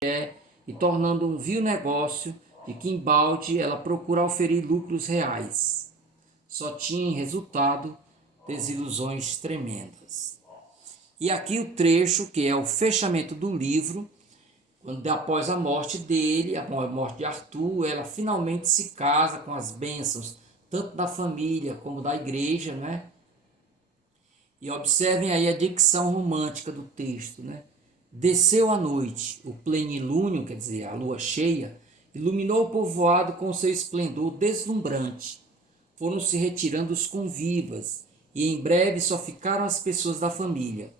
e tornando um vil negócio de que embalde ela procura oferir lucros reais. Só tinha em resultado desilusões tremendas. E aqui o trecho que é o fechamento do livro, quando após a morte dele, a morte de Arthur, ela finalmente se casa com as bênçãos, tanto da família como da igreja, né? E observem aí a dicção romântica do texto, né? Desceu a noite, o plenilúnio, quer dizer, a lua cheia, iluminou o povoado com seu esplendor deslumbrante. Foram se retirando os convivas, e em breve só ficaram as pessoas da família.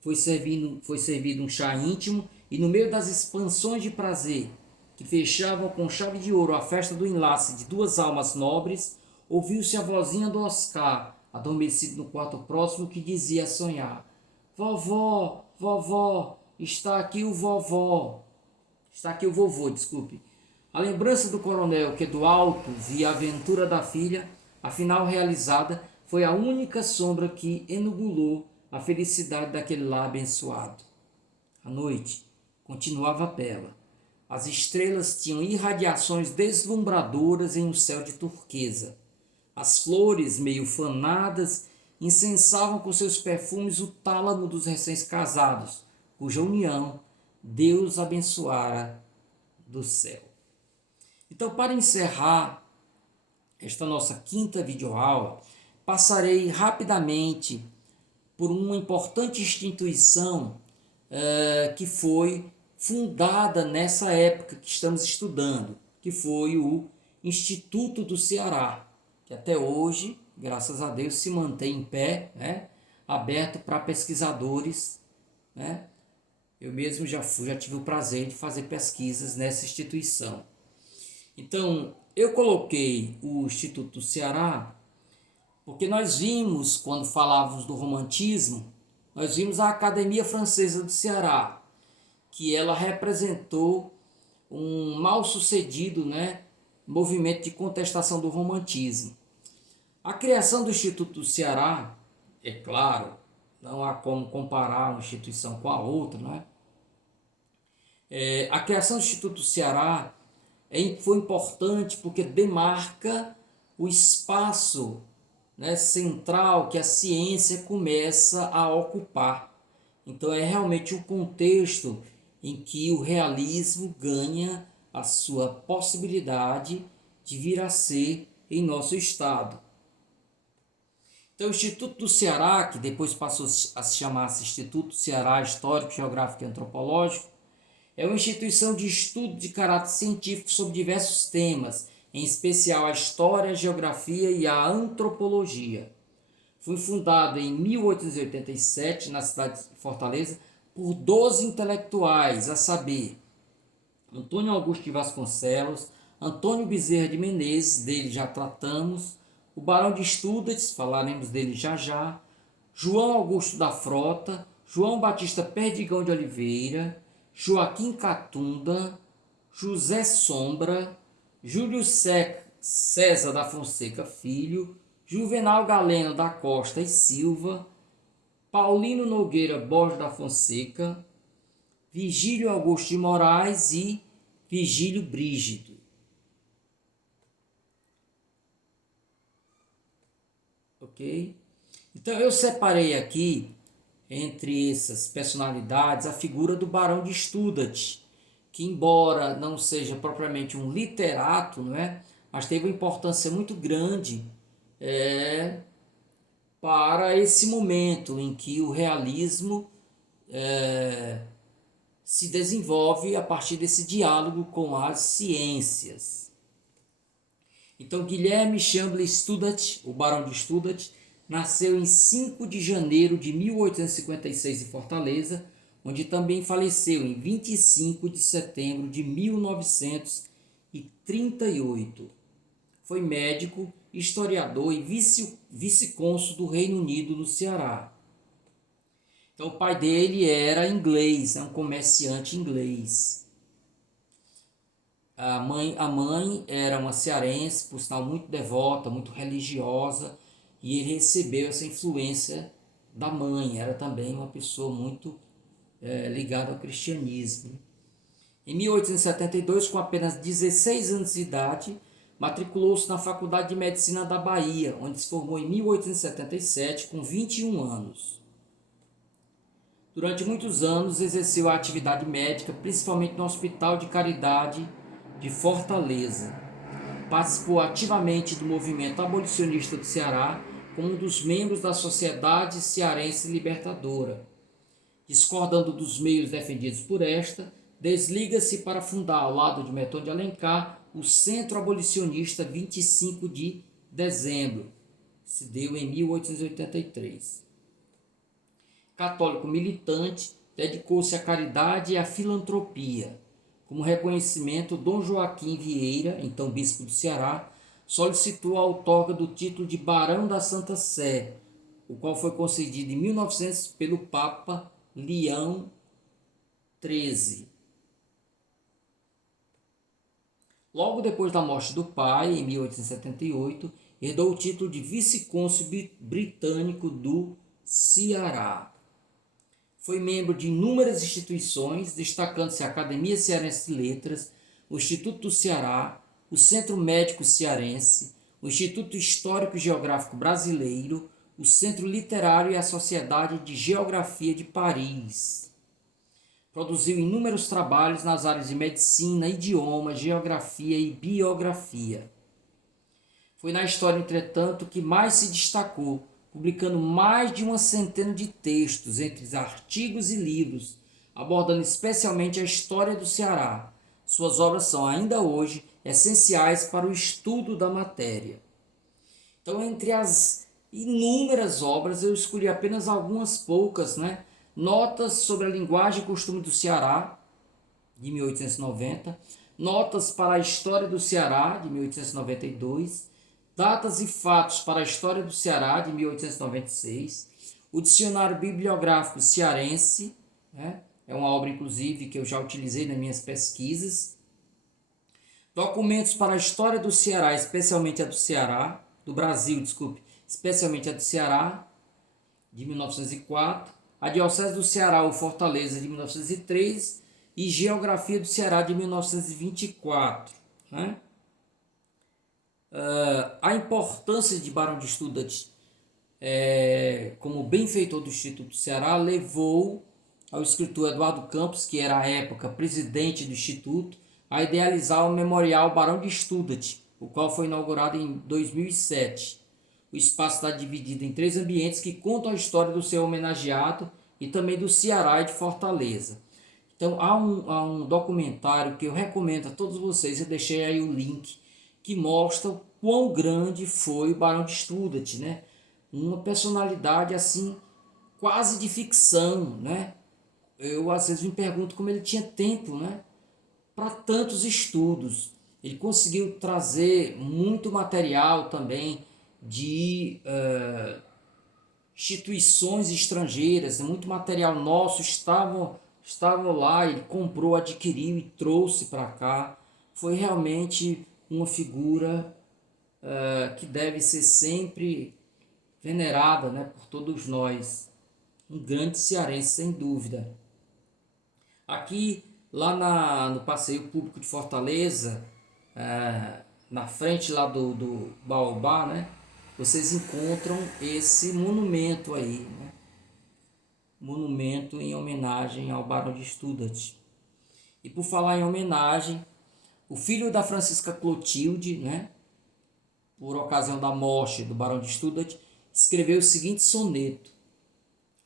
Foi servido um chá íntimo, e no meio das expansões de prazer, que fechavam com chave de ouro a festa do enlace de duas almas nobres, ouviu-se a vozinha do Oscar, adormecido no quarto próximo, que dizia a sonhar: Vovó, vovó, está aqui o vovó. Está aqui o vovô, desculpe. A lembrança do coronel que do alto via a aventura da filha, afinal realizada, foi a única sombra que enubulou a felicidade daquele lar abençoado. A noite continuava bela. As estrelas tinham irradiações deslumbradoras em um céu de turquesa. As flores, meio fanadas, incensavam com seus perfumes o tálamo dos recém-casados, cuja união Deus abençoara do céu. Então, para encerrar esta nossa quinta videoaula, passarei rapidamente por uma importante instituição que foi fundada nessa época que estamos estudando, que foi o Instituto do Ceará, que até hoje, graças a Deus, se mantém em pé, né, aberto para pesquisadores, né. Eu mesmo já tive o prazer de fazer pesquisas nessa instituição. Então, eu coloquei o Instituto do Ceará porque nós vimos, quando falávamos do romantismo, nós vimos a Academia Francesa do Ceará, que ela representou um mal-sucedido, né, movimento de contestação do romantismo. A criação do Instituto do Ceará, é claro, não há como comparar uma instituição com a outra, né? A criação do Instituto do Ceará foi importante porque demarca o espaço, né, central que a ciência começa a ocupar. Então é realmente o contexto em que o realismo ganha a sua possibilidade de vir a ser em nosso estado. Então o Instituto do Ceará, que depois passou a se chamar Instituto Ceará Histórico, Geográfico e Antropológico, é uma instituição de estudo de caráter científico sobre diversos temas, em especial a história, a geografia e a antropologia. Foi fundado em 1887, na cidade de Fortaleza, por 12 intelectuais, a saber, Antônio Augusto de Vasconcelos, Antônio Bezerra de Menezes, dele já tratamos, o Barão de Estudas, falaremos dele já já, João Augusto da Frota, João Batista Perdigão de Oliveira, Joaquim Catunda, José Sombra, Júlio César da Fonseca Filho, Juvenal Galeno da Costa e Silva, Paulino Nogueira Borges da Fonseca, Vigílio Augusto de Moraes e Vigílio Brígido. Ok? Então eu separei aqui, entre essas personalidades, a figura do Barão de Estudat, que embora não seja propriamente um literato, não é? Mas teve uma importância muito grande para esse momento em que o realismo se desenvolve a partir desse diálogo com as ciências. Então, Guilherme Chamblin Studat, o Barão de Studat, nasceu em 5 de janeiro de 1856 em Fortaleza, onde também faleceu em 25 de setembro de 1938. Foi médico, historiador e vice-cônsul do Reino Unido no Ceará. Então, o pai dele era inglês, um comerciante inglês. A mãe era uma cearense, por sinal muito devota, muito religiosa, e ele recebeu essa influência da mãe. Era também uma pessoa muito ligada ao cristianismo. Em 1872, com apenas 16 anos de idade, matriculou-se na Faculdade de Medicina da Bahia, onde se formou em 1877, com 21 anos. Durante muitos anos, exerceu a atividade médica, principalmente no Hospital de Caridade de Fortaleza. Participou ativamente do movimento abolicionista do Ceará como um dos membros da Sociedade Cearense Libertadora. Discordando dos meios defendidos por esta, desliga-se para fundar, ao lado de Metão de Alencar, o Centro Abolicionista 25 de Dezembro, que se deu em 1883. Católico militante, dedicou-se à caridade e à filantropia. Como reconhecimento, Dom Joaquim Vieira, então bispo do Ceará, solicitou a outorga do título de Barão da Santa Sé, o qual foi concedido em 1900 pelo Papa Leão XIII. Logo depois da morte do pai, em 1878, herdou o título de vice-cônsul britânico do Ceará. Foi membro de inúmeras instituições, destacando-se a Academia Cearense de Letras, o Instituto do Ceará, o Centro Médico Cearense, o Instituto Histórico e Geográfico Brasileiro, o Centro Literário e a Sociedade de Geografia de Paris. Produziu inúmeros trabalhos nas áreas de medicina, idioma, geografia e biografia. Foi na história, entretanto, que mais se destacou, publicando mais de uma centena de textos, entre artigos e livros, abordando especialmente a história do Ceará. Suas obras são ainda hoje essenciais para o estudo da matéria. Então, entre as inúmeras obras, eu escolhi apenas algumas poucas, né? Notas sobre a linguagem e costume do Ceará, de 1890, Notas para a História do Ceará, de 1892, Datas e Fatos para a História do Ceará, de 1896, o Dicionário Bibliográfico Cearense, né? É uma obra, inclusive, que eu já utilizei nas minhas pesquisas, Documentos para a História do Ceará, especialmente a do Ceará, do Brasil, desculpe, especialmente a do Ceará, de 1904, a Diocese do Ceará ou Fortaleza, de 1903, e Geografia do Ceará, de 1924. Né? A importância de Barão de Estudat como benfeitor do Instituto do Ceará levou ao escritor Eduardo Campos, que era à época presidente do Instituto, a idealizar o Memorial Barão de Estudat, o qual foi inaugurado em 2007. O espaço está dividido em 3 ambientes que contam a história do seu homenageado e também do Ceará e de Fortaleza. Então há um documentário que eu recomendo a todos vocês, eu deixei aí o link, que mostra o quão grande foi o Barão de Estudat, né? Uma personalidade assim, quase de ficção, né? Eu às vezes me pergunto como ele tinha tempo, né, para tantos estudos. Ele conseguiu trazer muito material também de instituições estrangeiras, muito material nosso estavam lá, ele comprou, adquiriu e trouxe para cá. Foi realmente uma figura que deve ser sempre venerada, né, por todos nós. Um grande cearense, sem dúvida. Aqui, lá no Passeio Público de Fortaleza, na frente lá do Baobá, né, vocês encontram esse monumento aí, né? Monumento em homenagem ao Barão de Estudat. E por falar em homenagem, o filho da Francisca Clotilde, né, por ocasião da morte do Barão de Estudat, escreveu o seguinte soneto: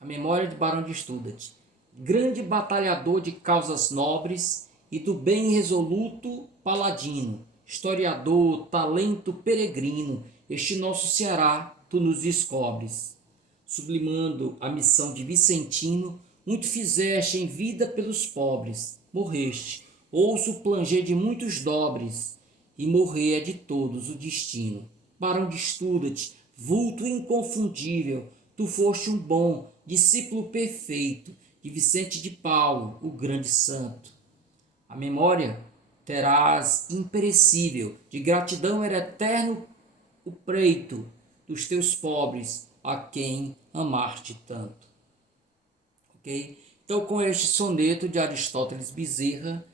a memória de Barão de Estudat. Grande batalhador de causas nobres e do bem resoluto paladino, historiador, talento peregrino, este nosso Ceará tu nos descobres. Sublimando a missão de Vicentino, muito fizeste em vida pelos pobres, morreste, ouço o planger de muitos dobres, e morrer é de todos o destino. Barão de Estudat, vulto inconfundível, tu foste um bom discípulo perfeito de Vicente de Paulo, o grande santo. A memória terás imperecível, de gratidão era eterno o preito dos teus pobres, a quem amaste tanto. Ok? Então, com este soneto de Aristóteles Bezerra,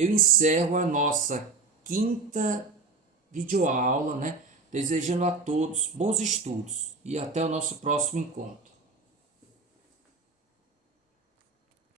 eu encerro a nossa quinta videoaula, né? Desejando a todos bons estudos e até o nosso próximo encontro.